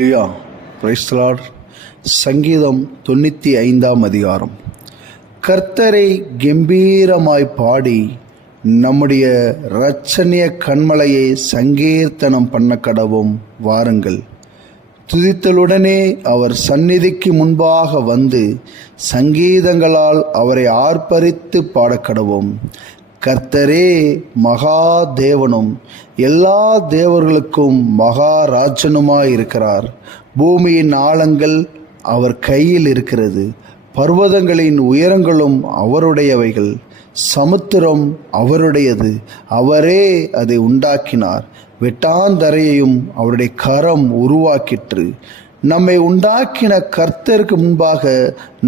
Praise the Lord. சங்கீதம் 95 கர்த்தரை கம்பீரமாய் பாடி நம்முடைய இரட்சணிய கண்மலையை சங்கீர்த்தனம் பண்ண கடவும் வாருங்கள். துதித்தலுடனே அவர் சந்நிதிக்கு முன்பாக வந்து சங்கீதங்களால் அவரை ஆர்ப்பரித்து பாடக்கடவும். கர்த்தரே மகா தேவனும் எல்லா தேவர்களுக்கும் மகாராஜனுமாயிருக்கிறார். பூமியின் ஆழங்கள் அவர் கையில் இருக்கிறது, பர்வதங்களின் உயரங்களும் அவருடையவைகள், சமுத்திரம் அவருடையது, அவரே அதை உண்டாக்கினார். வெட்டாந்தரையையும் அவருடைய கரம் உருவாக்கிற்று. நம்மை உண்டாக்கின கர்த்தருக்கு முன்பாக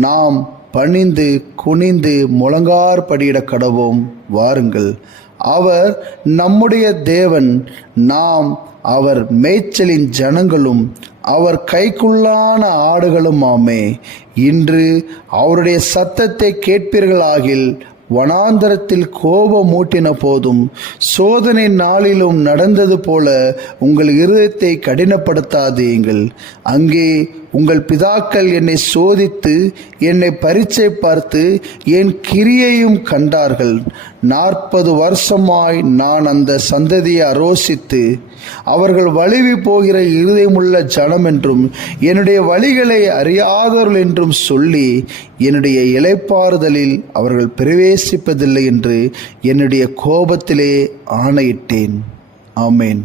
நாம் பணிந்து குனிந்து முழங்கார்படியிட கடவோம் வாருங்கள். அவர் நம்முடைய தேவன், நாம் அவர் மேய்ச்சலின் ஜனங்களும் அவர் கைக்குள்ளான ஆடுகளும் ஆமே. இன்று அவருடைய சத்தத்தை கேட்பீர்களாகில் வனாந்தரத்தில் கோபமூட்டின போதும் சோதனை நாளிலும் நடந்தது போல உங்கள் இருதயத்தை கடினப்படுத்தாதீங்கள். அங்கே உங்கள் பிதாக்கள் என்னை சோதித்து என்னை பரீட்சை பார்த்து என் கிரியையும் கண்டார்கள். 40 வருஷமாய் நான் அந்த சந்ததியை அரோசித்து அவர்கள் வழுவி போகிற இருதயமுள்ள ஜனம் என்றும் என்னுடைய வழிகளை அறியாதவர்கள் என்றும் சொல்லி என்னுடைய இளைப்பாறுதலில் அவர்கள் பிரவேசிப்பதில்லை என்று என்னுடைய கோபத்திலே ஆணையிட்டேன். ஆமேன்.